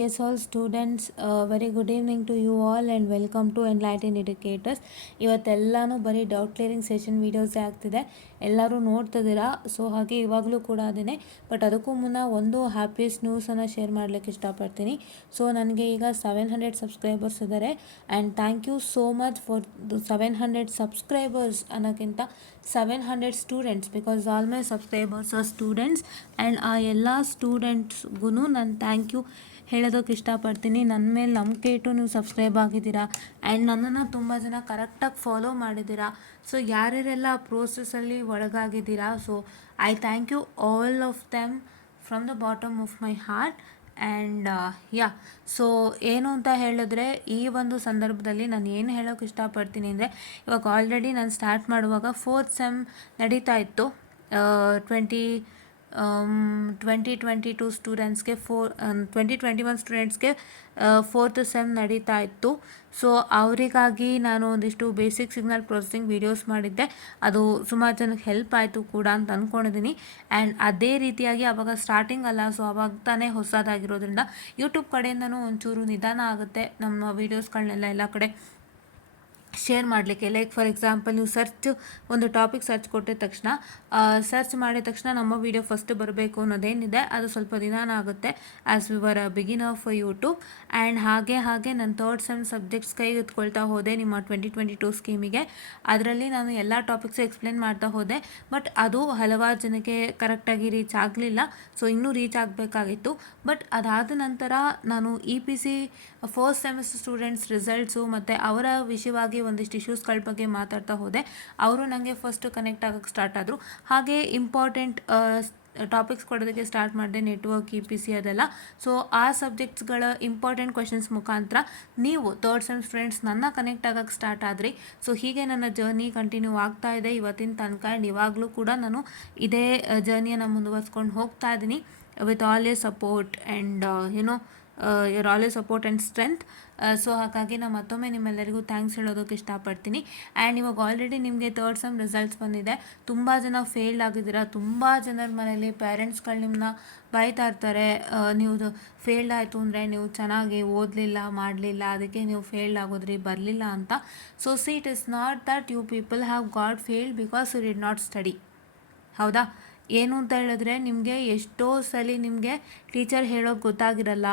Yes, all students, very good evening to you all and welcome to Enlightened Educators. ಇವತ್ತೆಲ್ಲನೂ ಬರೀ doubt clearing session ವೀಡಿಯೋಸೇ ಆಗ್ತಿದೆ, ಎಲ್ಲರೂ ನೋಡ್ತಿದ್ದೀರಾ. So ಹಾಗೆ ಇವಾಗಲೂ ಕೂಡ ಅದೇ, ಬಟ್ ಅದಕ್ಕೂ ಮುನ್ನ ಒಂದು ಹ್ಯಾಪಿಯೆಸ್ಟ್ ನ್ಯೂಸನ್ನು ಶೇರ್ ಮಾಡಲಿಕ್ಕೆ ಇಷ್ಟಪಡ್ತೀನಿ. ಸೊ ನನಗೆ ಈಗ 700 ಸಬ್ಸ್ಕ್ರೈಬರ್ಸ್ ಇದ್ದಾರೆ and thank you so much for 700 subscribers ಅನ್ನೋಕ್ಕಿಂತ 700 students, because all my subscribers are students and ಆ ಎಲ್ಲ ಸ್ಟೂಡೆಂಟ್ಸ್ಗೂ ನಾನು ಥ್ಯಾಂಕ್ ಯು ಹೇಳೋದಕ್ಕೆ ಇಷ್ಟಪಡ್ತೀನಿ. ನನ್ನ ಮೇಲೆ ನಂಬಿಕೆ ಇಟ್ಟು ನೀವು ಸಬ್ಸ್ಕ್ರೈಬ್ ಆಗಿದ್ದೀರಾ ಆ್ಯಂಡ್ ನನ್ನನ್ನು ತುಂಬ ಜನ ಕರೆಕ್ಟಾಗಿ ಫಾಲೋ ಮಾಡಿದ್ದೀರಾ. ಸೊ ಯಾರ್ಯಾರೆಲ್ಲ ಆ ಪ್ರೋಸೆಸ್ಸಲ್ಲಿ ಒಳಗಾಗಿದ್ದೀರಾ, so I thank you all of them from the bottom of my heart. And so ಏನು ಅಂತ ಹೇಳಿದ್ರೆ, ಈ ಒಂದು ಸಂದರ್ಭದಲ್ಲಿ ನಾನು ಏನು ಹೇಳೋಕ್ಕೆ ಇಷ್ಟಪಡ್ತೀನಿ ಅಂದರೆ, ಇವಾಗ ಆಲ್ರೆಡಿ ನಾನು ಸ್ಟಾರ್ಟ್ ಮಾಡುವಾಗ 4th ಸೆಮ್ ನಡೀತಾ ಇತ್ತು. 2022 ಸ್ಟೂಡೆಂಟ್ಸ್ಗೆ 2021 ಸ್ಟೂಡೆಂಟ್ಸ್ಗೆ 4th ಸೆಮ್ ನಡೀತಾ ಇತ್ತು. ಸೊ ಅವರಿಗಾಗಿ ನಾನು ಒಂದಿಷ್ಟು ಬೇಸಿಕ್ ಸಿಗ್ನಲ್ ಪ್ರೊಸೆಸಿಂಗ್ ವೀಡಿಯೋಸ್ ಮಾಡಿದ್ದೆ, ಅದು ಸುಮಾರು ಜನಕ್ಕೆ ಹೆಲ್ಪ್ ಆಯಿತು ಕೂಡ ಅಂತ ಅಂದ್ಕೊಂಡಿದ್ದೀನಿ. ಆ್ಯಂಡ್ ಅದೇ ರೀತಿಯಾಗಿ ಆವಾಗ ಸ್ಟಾರ್ಟಿಂಗ್ ಅಲ್ಲ, ಸೊ ಅವಾಗ ತಾನೇ ಹೊಸದಾಗಿರೋದ್ರಿಂದ ಯೂಟ್ಯೂಬ್ ಕಡೆಯಿಂದನೂ ಒಂಚೂರು ನಿಧಾನ ಆಗುತ್ತೆ ನಮ್ಮ ವೀಡಿಯೋಸ್ಗಳನ್ನೆಲ್ಲ ಎಲ್ಲ ಕಡೆ ಶೇರ್ ಮಾಡಲಿಕ್ಕೆ. ಲೈಕ್ ಫಾರ್ ಎಕ್ಸಾಂಪಲ್, ನೀವು ಒಂದು ಟಾಪಿಕ್ ಸರ್ಚ್ ಕೊಟ್ಟಿದ ತಕ್ಷಣ, ಸರ್ಚ್ ಮಾಡಿದ ತಕ್ಷಣ ನಮ್ಮ ವೀಡಿಯೋ ಫಸ್ಟ್ ಬರಬೇಕು ಅನ್ನೋದೇನಿದೆ, ಅದು ಸ್ವಲ್ಪ ನಿಧಾನ ಆಗುತ್ತೆ as we were beginner for YouTube. And ಹಾಗೆ ನಾನು 3rd ಸೆಮ್ ಸಬ್ಜೆಕ್ಟ್ಸ್ ಕೈಗೆ ಎತ್ಕೊಳ್ತಾ ಹೋದೆ ನಿಮ್ಮ 2022 ಸ್ಕೀಮಿಗೆ. ಅದರಲ್ಲಿ ನಾನು ಎಲ್ಲ ಟಾಪಿಕ್ಸು ಎಕ್ಸ್ಪ್ಲೇನ್ ಮಾಡ್ತಾ ಹೋದೆ, ಬಟ್ ಅದು ಹಲವಾರು ಜನಕ್ಕೆ ಕರೆಕ್ಟಾಗಿ ರೀಚ್ ಆಗಲಿಲ್ಲ. ಸೊ ಇನ್ನೂ ರೀಚ್ ಆಗಬೇಕಾಗಿತ್ತು. ಬಟ್ ಅದಾದ ನಂತರ ನಾನು EPC 4th semester students results ಮತ್ತು ಅವರ ವಿಷಯವಾಗಿ ಒಂದಿಷ್ಟು ಇಶ್ಯೂಸ್ಗಳ ಬಗ್ಗೆ ಮಾತಾಡ್ತಾ ಹೋದೆ. ಅವರು ನನಗೆ ಫಸ್ಟ್ ಕನೆಕ್ಟ್ ಆಗೋಕ್ಕೆ ಸ್ಟಾರ್ಟ್ ಆದರು. ಹಾಗೆ ಇಂಪಾರ್ಟೆಂಟ್ ಟಾಪಿಕ್ಸ್ ಕೊಡೋದಕ್ಕೆ ಸ್ಟಾರ್ಟ್ ಮಾಡಿದೆ, ನೆಟ್ವರ್ಕ್, EPC ಅದೆಲ್ಲ. ಸೊ ಆ ಸಬ್ಜೆಕ್ಟ್ಸ್ಗಳ ಇಂಪಾರ್ಟೆಂಟ್ ಕ್ವೆಶನ್ಸ್ ಮುಖಾಂತರ ನೀವು 3rd ಸೆಮ್ ಸ್ಟೂಡೆಂಟ್ಸ್ ನನ್ನ ಕನೆಕ್ಟ್ ಆಗೋಕ್ಕೆ ಸ್ಟಾರ್ಟ್ ಆದ್ರಿ. ಸೊ ಹೀಗೆ ನನ್ನ ಜರ್ನಿ ಕಂಟಿನ್ಯೂ ಆಗ್ತಾ ಇದೆ ಇವತ್ತಿನ ತನಕ. ಆ್ಯಂಡ್ ಇವಾಗಲೂ ಕೂಡ ನಾನು ಇದೇ ಜರ್ನಿಯನ್ನು ಮುಂದುವರ್ಸ್ಕೊಂಡು ಹೋಗ್ತಾ ಇದ್ದೀನಿ with all A support and your always support and strength. So ಹಾಗಾಗಿ ನಾನು ಮತ್ತೊಮ್ಮೆ ನಿಮ್ಮೆಲ್ಲರಿಗೂ ಥ್ಯಾಂಕ್ಸ್ ಹೇಳೋದಕ್ಕೆ ಇಷ್ಟಪಡ್ತೀನಿ. ಆ್ಯಂಡ್ ಇವಾಗ ಆಲ್ರೆಡಿ ನಿಮಗೆ 3rd ಸೆಮ್ ರಿಸಲ್ಟ್ಸ್ ಬಂದಿದೆ. ತುಂಬ ಜನ ಫೇಲ್ಡ್ ಆಗಿದ್ದೀರಾ. ತುಂಬ ಜನರ ಮನೇಲಿ ಪೇರೆಂಟ್ಸ್ಗಳು ನಿಮ್ಮನ್ನ ಬೈತಾ ಇರ್ತಾರೆ, ನೀವು ಫೇಲ್ಡ್ ಆಯಿತು ಅಂದರೆ ನೀವು ಚೆನ್ನಾಗಿ ಓದಲಿಲ್ಲ, ಮಾಡಲಿಲ್ಲ, ಅದಕ್ಕೆ ನೀವು ಫೇಲ್ಡ್ ಆಗೋದ್ರಿ, ಬರಲಿಲ್ಲ ಅಂತ. So it is not that you people have got failed because you did not study. ಹೌದಾ? ಏನು ಅಂತ ಹೇಳಿದ್ರೆ, ನಿಮಗೆ ಎಷ್ಟೋ ಸಲ ನಿಮಗೆ ಟೀಚರ್ ಹೇಳೋದು ಗೊತ್ತಾಗಿರಲ್ಲ.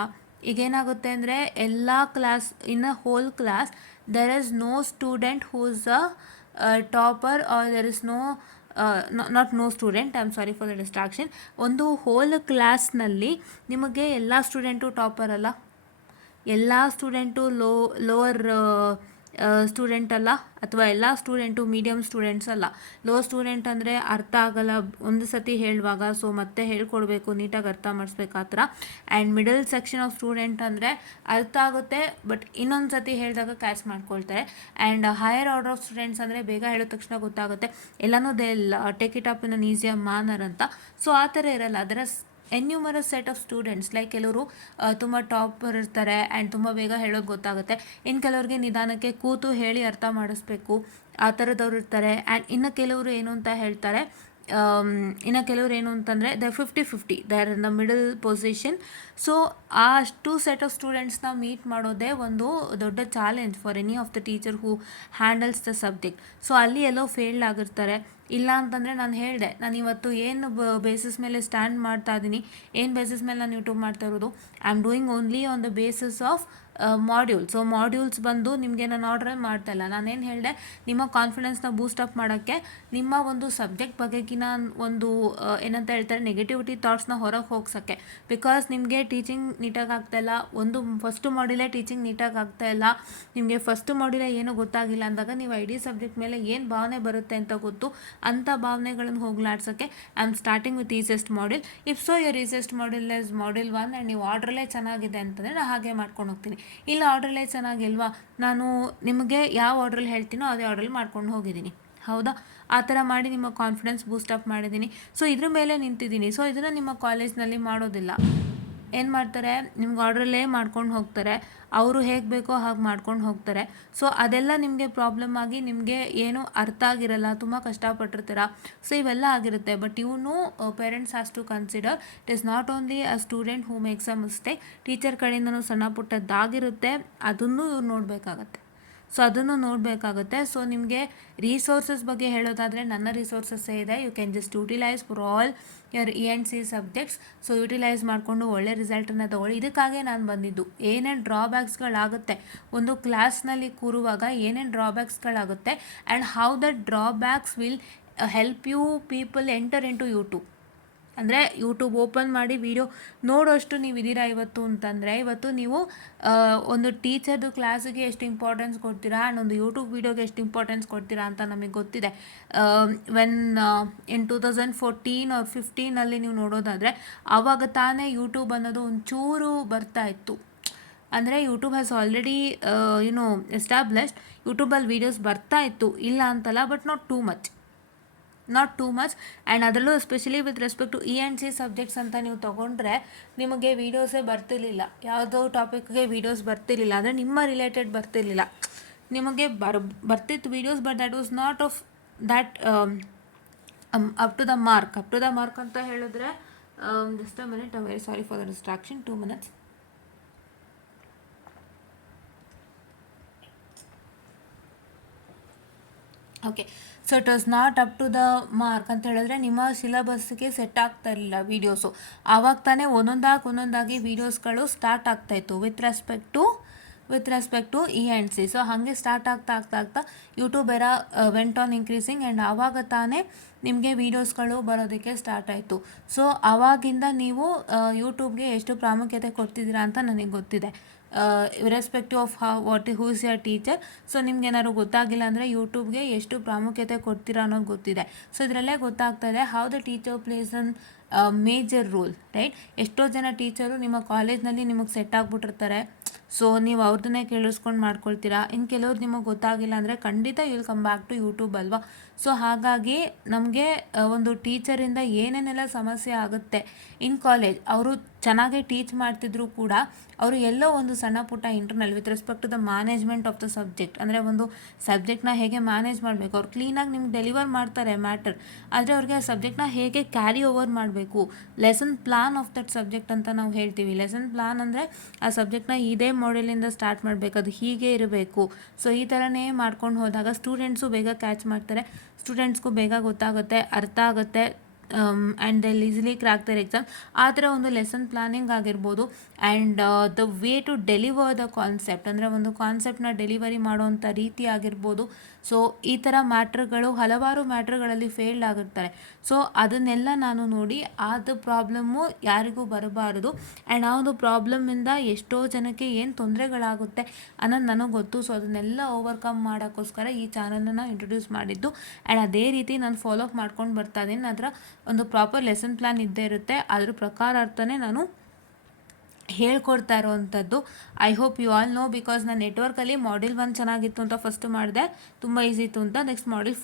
ಈಗೇನಾಗುತ್ತೆ ಅಂದರೆ, ಎಲ್ಲ class in a whole class there is no student who is a topper or there is not no student, I am sorry for the distraction. ಒಂದು ಹೋಲ್ ಕ್ಲಾಸ್ನಲ್ಲಿ ನಿಮಗೆ ಎಲ್ಲ ಸ್ಟೂಡೆಂಟು ಟಾಪರ್ ಅಲ್ಲ, ಎಲ್ಲ ಸ್ಟೂಡೆಂಟು ಲೋವರ್ ಸ್ಟೂಡೆಂಟ್ ಅಲ್ಲ, ಅಥವಾ ಎಲ್ಲ student medium students ಅಲ್ಲ. ಲೋ ಸ್ಟೂಡೆಂಟ್ ಅಂದರೆ ಅರ್ಥ ಆಗಲ್ಲ ಒಂದು ಸತಿ ಹೇಳುವಾಗ, ಸೊ ಮತ್ತೆ ಹೇಳ್ಕೊಡ್ಬೇಕು, ನೀಟಾಗಿ ಅರ್ಥ ಮಾಡಿಸ್ಬೇಕು ಆ ಥರ. And middle section of student ಅಂದರೆ ಅರ್ಥ ಆಗುತ್ತೆ ಬಟ್ ಇನ್ನೊಂದು ಸತಿ ಹೇಳಿದಾಗ ಕ್ಯಾಚ್ ಮಾಡ್ಕೊಳ್ತಾರೆ. And higher order of students ಅಂದರೆ ಬೇಗ ಹೇಳಿದ ತಕ್ಷಣ ಗೊತ್ತಾಗುತ್ತೆ, ಎಲ್ಲನೂ they take it up in an easier manner ಅಂತ. ಸೊ ಆ ಥರ ಇರಲ್ಲ. ಅದರ ಎನ್ಯೂಮರಸ್ ಸೆಟ್ ಆಫ್ ಸ್ಟೂಡೆಂಟ್ಸ್. ಲೈಕ್ ಕೆಲವರು ತುಂಬ ಟಾಪರ್ ಇರ್ತಾರೆ ಆ್ಯಂಡ್ ತುಂಬ ಬೇಗ ಹೇಳೋದು ಗೊತ್ತಾಗುತ್ತೆ. ಇನ್ನು ಕೆಲವ್ರಿಗೆ ನಿಧಾನಕ್ಕೆ ಕೂತು ಹೇಳಿ ಅರ್ಥ ಮಾಡಿಸ್ಬೇಕು, ಆ ಥರದವ್ರು ಇರ್ತಾರೆ. ಆ್ಯಂಡ್ ಇನ್ನು ಕೆಲವರು ಏನು ಅಂತ ಹೇಳ್ತಾರೆ, ಇನ್ನು ಕೆಲವ್ರು ಏನು ಅಂತಂದರೆ the 50-50, they are in the middle position. So ಆ ಅಷ್ಟು ಸೆಟ್ ಆಫ್ ಸ್ಟೂಡೆಂಟ್ಸ್ನ ಮೀಟ್ ಮಾಡೋದೇ ಒಂದು ದೊಡ್ಡ challenge for any of the teacher who handles the subject. So ಅಲ್ಲಿ ಎಲ್ಲೋ ಫೇಲ್ಡ್ ಆಗಿರ್ತಾರೆ. ಇಲ್ಲ ಅಂತಂದರೆ ನಾನು ಹೇಳಿದೆ, ನಾನು ಇವತ್ತು ಏನು ಬೇಸಿಸ್ ಮೇಲೆ ಸ್ಟ್ಯಾಂಡ್ ಮಾಡ್ತಾ ಇದ್ದೀನಿ, ಏನು ಬೇಸಿಸ್ ಮೇಲೆ ನಾನು ಯೂಟ್ಯೂಬ್ ಮಾಡ್ತಾ ಇರೋದು, I am doing only on the basis of module. So modules ಬಂದು ನಿಮಗೆ ನಾನು ಆರ್ಡ್ರಲ್ಲಿ ಮಾಡ್ತಾ ಇಲ್ಲ. ನಾನೇನು ಹೇಳಿದೆ, ನಿಮ್ಮ ಕಾನ್ಫಿಡೆನ್ಸ್ನ ಬೂಸ್ಟಪ್ ಮಾಡೋಕ್ಕೆ, ನಿಮ್ಮ ಒಂದು ಸಬ್ಜೆಕ್ಟ್ ಬಗೆಗಿನ ಒಂದು ಏನಂತ ಹೇಳ್ತಾರೆ ನೆಗೆಟಿವಿಟಿ ಥಾಟ್ಸ್ನ ಹೊರಗೆ ಹೋಗ್ಸೋಕ್ಕೆ. ಬಿಕಾಸ್ ನಿಮಗೆ ಟೀಚಿಂಗ್ ನೀಟಾಗಿ ಆಗ್ತಾಯಿಲ್ಲ, ಒಂದು ಫಸ್ಟ್ ಮಾಡ್ಯೂಲೇ ಟೀಚಿಂಗ್ ನೀಟಾಗಿ ಆಗ್ತಾಯಿಲ್ಲ, ನಿಮಗೆ ಫಸ್ಟ್ ಮಾಡ್ಯೂಲೇ ಏನೂ ಗೊತ್ತಾಗಿಲ್ಲ ಅಂದಾಗ ನೀವು ಇಡೀ ಸಬ್ಜೆಕ್ಟ್ ಮೇಲೆ ಏನು ಭಾವನೆ ಬರುತ್ತೆ ಅಂತ ಗೊತ್ತು. ಅಂಥ ಭಾವನೆಗಳನ್ನು ಹೋಗ್ಲಾಡ್ಸೋಕ್ಕೆ I am starting with easiest module. If so your easiest module is module 1 and ನೀವು ಆರ್ಡ್ರಲ್ಲೇ ಚೆನ್ನಾಗಿದೆ ಅಂತಂದರೆ ನಾನು ಹಾಗೆ ಮಾಡ್ಕೊಂಡು ಹೋಗ್ತೀನಿ. ಇಲ್ಲ ಆರ್ಡ್ರಲ್ಲೇ ಚೆನ್ನಾಗಿಲ್ವಾ, ನಾನು ನಿಮಗೆ ಯಾವ ಆರ್ಡ್ರಲ್ಲಿ ಹೇಳ್ತೀನೋ ಅದೇ ಆರ್ಡ್ರಲ್ಲಿ ಮಾಡ್ಕೊಂಡು ಹೋಗಿದ್ದೀನಿ. ಹೌದಾ? ಆ ಥರ ಮಾಡಿ ನಿಮ್ಮ ಕಾನ್ಫಿಡೆನ್ಸ್ ಬೂಸ್ಟಪ್ ಮಾಡಿದ್ದೀನಿ. ಸೊ ಇದ್ರ ಮೇಲೆ ನಿಂತಿದ್ದೀನಿ. ಸೊ ಇದನ್ನು ನಿಮ್ಮ ಕಾಲೇಜ್ನಲ್ಲಿ ಮಾಡೋದಿಲ್ಲ. ಏನು ಮಾಡ್ತಾರೆ, ನಿಮ್ಗೆ ಆರ್ಡ್ರಲ್ಲೇ ಮಾಡ್ಕೊಂಡು ಹೋಗ್ತಾರೆ, ಅವರು ಹೇಗೆ ಬೇಕೋ ಹಾಗೆ ಮಾಡ್ಕೊಂಡು ಹೋಗ್ತಾರೆ. ಸೊ ಅದೆಲ್ಲ ನಿಮಗೆ ಪ್ರಾಬ್ಲಮ್ ಆಗಿ ನಿಮಗೆ ಏನು ಅರ್ಥ ಆಗಿರಲ್ಲ, ತುಂಬ ಕಷ್ಟಪಟ್ಟಿರ್ತೀರ. ಸೊ ಇವೆಲ್ಲ ಆಗಿರುತ್ತೆ. ಬಟ್ ಇವನು parents has to consider it is not only a student who makes a mistake. Teacher ಕಡೆಯಿಂದನೂ ಸಣ್ಣ ಪುಟ್ಟದ್ದಾಗಿರುತ್ತೆ, ಅದನ್ನು ಇವ್ರು ನೋಡಬೇಕಾಗತ್ತೆ. ಸೊ ಅದನ್ನು ನೋಡಬೇಕಾಗುತ್ತೆ. ಸೊ ನಿಮಗೆ ರಿಸೋರ್ಸಸ್ ಬಗ್ಗೆ ಹೇಳೋದಾದರೆ ನನ್ನ ರಿಸೋರ್ಸಸ್ಸೇ ಇದೆ. You can just utilise for all your ENC subjects. So utilise ಮಾಡಿಕೊಂಡು ಒಳ್ಳೆ ರಿಸಲ್ಟನ್ನು ತೊಗೊಳ್ಳಿ. ಇದಕ್ಕಾಗೆ ನಾನು ಬಂದಿದ್ದು. ಏನೇನು ಡ್ರಾಬ್ಯಾಕ್ಸ್ಗಳಾಗುತ್ತೆ ಒಂದು ಕ್ಲಾಸ್ನಲ್ಲಿ ಕೂರುವಾಗ, ಏನೇನು ಡ್ರಾಬ್ಯಾಕ್ಸ್ಗಳಾಗುತ್ತೆ and how that drawbacks will help you people enter into YouTube. ಅಂದರೆ ಯೂಟ್ಯೂಬ್ ಓಪನ್ ಮಾಡಿ ವಿಡಿಯೋ ನೋಡೋಷ್ಟು ನೀವು ಇದ್ದೀರಾ ಇವತ್ತು ಅಂತಂದರೆ, ಇವತ್ತು ನೀವು ಒಂದು ಟೀಚರ್ದು ಕ್ಲಾಸಿಗೆ ಎಷ್ಟು ಇಂಪಾರ್ಟೆನ್ಸ್ ಕೊಡ್ತೀರಾ ಆ್ಯಂಡ್ ಒಂದು ಯೂಟ್ಯೂಬ್ ವೀಡಿಯೋಗೆ ಎಷ್ಟು ಇಂಪಾರ್ಟೆನ್ಸ್ ಕೊಡ್ತೀರಾ ಅಂತ ನಮಗೆ ಗೊತ್ತಿದೆ. ವೆನ್ ಇನ್ 2014 or 15 ನೀವು ನೋಡೋದಾದರೆ ಆವಾಗ ತಾನೇ ಯೂಟ್ಯೂಬ್ ಅನ್ನೋದು ಒಂಚೂರು ಬರ್ತಾ ಇತ್ತು. ಅಂದರೆ ಯೂಟ್ಯೂಬ್ ಹ್ಯಾಸ್ ಆಲ್ರೆಡಿ ಎಸ್ಟಾಬ್ಲಿಷ್ಡ್. ಯೂಟ್ಯೂಬಲ್ಲಿ ವೀಡಿಯೋಸ್ ಬರ್ತಾ ಇತ್ತು, ಇಲ್ಲ ಅಂತಲ್ಲ, but not too much. And ಅದರಲ್ಲೂ especially with respect to ENC subjects ಅಂತ ನೀವು ತೊಗೊಂಡ್ರೆ ನಿಮಗೆ ವೀಡಿಯೋಸೇ ಬರ್ತಿರ್ಲಿಲ್ಲ. ಯಾವುದೋ ಟಾಪಿಕ್ಗೆ ವೀಡಿಯೋಸ್ ಬರ್ತಿರ್ಲಿಲ್ಲ, ಅಂದರೆ ನಿಮ್ಮ ರಿಲೇಟೆಡ್ ಬರ್ತಿರ್ಲಿಲ್ಲ. ನಿಮಗೆ ಬರ್ತಿತ್ತು videos, but that was not of that up to the mark ಅಂತ ಹೇಳಿದ್ರೆ. Just a minute, I very sorry for the distraction, 2 minutes. Okay, so it was not up to the mark ಅಂತ ಹೇಳಿದ್ರೆ ನಿಮ್ಮ ಸಿಲೆಬಸ್ಗೆ set ಆಗ್ತಾ ಇರಲಿಲ್ಲ videos. ಆವಾಗ ತಾನೇ ಒಂದೊಂದಾಗಿ ವೀಡಿಯೋಸ್ಗಳು ಸ್ಟಾರ್ಟ್ ಆಗ್ತಾಯಿತ್ತು with respect to ENC. So ಹಾಗೆ ಸ್ಟಾರ್ಟ್ ಆಗ್ತಾ YouTube era went on increasing and ಆವಾಗ ತಾನೇ ನಿಮಗೆ ವೀಡಿಯೋಸ್ಗಳು ಬರೋದಕ್ಕೆ ಸ್ಟಾರ್ಟ್ ಆಯಿತು. ಸೊ ಆವಾಗಿಂದ ನೀವು ಯೂಟ್ಯೂಬ್ಗೆ ಎಷ್ಟು ಪ್ರಾಮುಖ್ಯತೆ ಕೊಡ್ತಿದ್ದೀರಾ ಅಂತ ನನಗೆ ಗೊತ್ತಿದೆ, irrespective of who is your teacher. So ನಿಮ್ಗೆ ಏನಾದ್ರು ಗೊತ್ತಾಗಿಲ್ಲ ಅಂದರೆ ಯೂಟ್ಯೂಬ್ಗೆ ಎಷ್ಟು ಪ್ರಾಮುಖ್ಯತೆ ಕೊಡ್ತೀರಾ ಅನ್ನೋದು ಗೊತ್ತಿದೆ. ಸೊ ಇದರಲ್ಲೇ ಗೊತ್ತಾಗ್ತಾ ಇದೆ how the teacher plays an major role, right. ಎಷ್ಟೋ ಜನ ಟೀಚರು ನಿಮ್ಮ ಕಾಲೇಜ್ನಲ್ಲಿ ನಿಮಗೆ ಸೆಟ್ ಆಗಿಬಿಟ್ಟಿರ್ತಾರೆ. ಸೊ ನೀವು ಅವ್ರದನ್ನೇ ಕೇಳಿಸ್ಕೊಂಡು ಮಾಡ್ಕೊಳ್ತೀರಾ. ಇನ್ನು ಕೆಲವ್ರು ನಿಮಗೆ ಗೊತ್ತಾಗಿಲ್ಲ ಅಂದರೆ ಖಂಡಿತ will come back to YouTube ಅಲ್ವಾ. ಸೊ ಹಾಗಾಗಿ ನಮಗೆ ಒಂದು ಟೀಚರಿಂದ ಏನೇನೆಲ್ಲ ಸಮಸ್ಯೆ ಆಗುತ್ತೆ ಇನ್ ಕಾಲೇಜ್. ಅವರು ಚೆನ್ನಾಗಿ ಟೀಚ್ ಮಾಡ್ತಿದ್ರು ಕೂಡ ಅವರು ಎಲ್ಲೋ ಒಂದು ಸಣ್ಣ ಪುಟ್ಟ internal with respect to the management of the subject, ಅಂದರೆ ಒಂದು ಸಬ್ಜೆಕ್ಟ್ನ ಹೇಗೆ ಮ್ಯಾನೇಜ್ ಮಾಡಬೇಕು. ಅವ್ರು ಕ್ಲೀನಾಗಿ ನಿಮ್ಗೆ ಡೆಲಿವರ್ ಮಾಡ್ತಾರೆ ಮ್ಯಾಟರ್, ಆದರೆ ಅವ್ರಿಗೆ ಆ ಸಬ್ಜೆಕ್ಟ್ನ ಹೇಗೆ ಕ್ಯಾರಿ ಓವರ್ ಮಾಡಬೇಕು, lesson plan of that subject ಅಂತ ನಾವು ಹೇಳ್ತೀವಿ. ಲೆಸನ್ ಪ್ಲಾನ್ ಅಂದರೆ ಆ ಸಬ್ಜೆಕ್ಟ್ನ ಇದೇ ಮಾಡೆಲಿಂದ ಸ್ಟಾರ್ಟ್ ಮಾಡಬೇಕು, ಅದು ಹೀಗೆ ಇರಬೇಕು. ಸೊ ಈ ಥರನೇ ಮಾಡ್ಕೊಂಡು ಹೋದಾಗ ಸ್ಟೂಡೆಂಟ್ಸು ಬೇಗ ಕ್ಯಾಚ್ ಮಾಡ್ತಾರೆ, ಸ್ಟೂಡೆಂಟ್ಸ್ಗೂ ಬೇಗ ಗೊತ್ತಾಗುತ್ತೆ, ಅರ್ಥ ಆಗುತ್ತೆ, and they easily crack their exam. ಆ ಥರ ಒಂದು ಲೆಸನ್ ಪ್ಲಾನಿಂಗ್ ಆಗಿರ್ಬೋದು and the way to deliver the concept, ಅಂದರೆ ಒಂದು ಕಾನ್ಸೆಪ್ಟನ್ನ ಡೆಲಿವರಿ ಮಾಡೋವಂಥ ರೀತಿ ಆಗಿರ್ಬೋದು. ಸೊ ಈ ಥರ ಹಲವಾರು ಮ್ಯಾಟ್ರ್ಗಳಲ್ಲಿ ಫೇಲ್ಡ್ ಆಗಿರ್ತಾರೆ. ಸೊ ಅದನ್ನೆಲ್ಲ ನಾನು ನೋಡಿ ಅದು ಪ್ರಾಬ್ಲಮ್ಮು ಯಾರಿಗೂ ಬರಬಾರದು ಆ್ಯಂಡ್ ಆ ಒಂದು ಪ್ರಾಬ್ಲಮ್ಮಿಂದ ಎಷ್ಟೋ ಜನಕ್ಕೆ ಏನು ತೊಂದರೆಗಳಾಗುತ್ತೆ ಅನ್ನೋದು ನನಗೆ ಗೊತ್ತು. ಸೊ ಅದನ್ನೆಲ್ಲ ಓವರ್ಕಮ್ ಮಾಡೋಕ್ಕೋಸ್ಕರ ಈ ಚಾನಲನ್ನು ಇಂಟ್ರೊಡ್ಯೂಸ್ ಮಾಡಿದ್ದು ಆ್ಯಂಡ್ ಅದೇ ರೀತಿ ನಾನು ಫಾಲೋ ಅಪ್ ಮಾಡ್ಕೊಂಡು ಬರ್ತಾ ಇದ್ದೀನಿ. ಅದರ ಒಂದು ಪ್ರಾಪರ್ ಲೆಸನ್ ಪ್ಲಾನ್ ಇದ್ದೇ ಇರುತ್ತೆ, ಅದ್ರ ಪ್ರಕಾರ ಅರ್ಥನೇ ನಾನು ಹೇಳ್ಕೊಡ್ತಾ ಇರೋವಂಥದ್ದು. I hope you all know, because ನಾನು ನೆಟ್ವರ್ಕಲ್ಲಿ Module 1 ಚೆನ್ನಾಗಿತ್ತು ಅಂತ ಫಸ್ಟ್ ಮಾಡಿದೆ, ತುಂಬ ಈಸಿ ಇತ್ತು ಅಂತ. ನೆಕ್ಸ್ಟ್ Module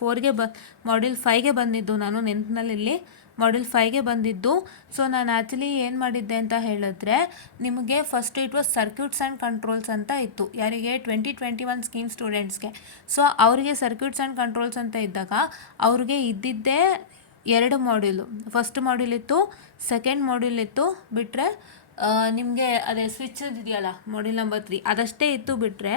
5ಗೆ ಬಂದಿದ್ದು ನಾನು ನೆನಪಿನಲ್ಲಿ Module 5ಗೆ ಬಂದಿದ್ದು. ಸೊ ನಾನು ಆ್ಯಕ್ಚುಲಿ ಏನು ಮಾಡಿದ್ದೆ ಅಂತ ಹೇಳಿದ್ರೆ, ನಿಮಗೆ first it was circuits and controls ಅಂತ ಇತ್ತು, ಯಾರಿಗೆ 2021 ಸ್ಕೀಮ್ ಸ್ಟೂಡೆಂಟ್ಸ್ಗೆ. ಸೊ ಅವರಿಗೆ ಸರ್ಕ್ಯೂಟ್ಸ್ ಆ್ಯಂಡ್ ಕಂಟ್ರೋಲ್ಸ್ ಅಂತ ಇದ್ದಾಗ ಅವ್ರಿಗೆ ಇದ್ದಿದ್ದೇ 2 ಮಾಡ್ಯೂಲು. ಫಸ್ಟ್ ಮಾಡ್ಯೂಲ್ ಇತ್ತು, ಸೆಕೆಂಡ್ ಮಾಡ್ಯೂಲ್ ಇತ್ತು, ಬಿಟ್ಟರೆ ನಿಮಗೆ ಅದೇ ಸ್ವಿಚ್ ಇದೆಯಲ್ಲ ಮಾಡ್ಯೂಲ್ ನಂಬರ್ 3 ಅದಷ್ಟೇ ಇತ್ತು. ಬಿಟ್ಟರೆ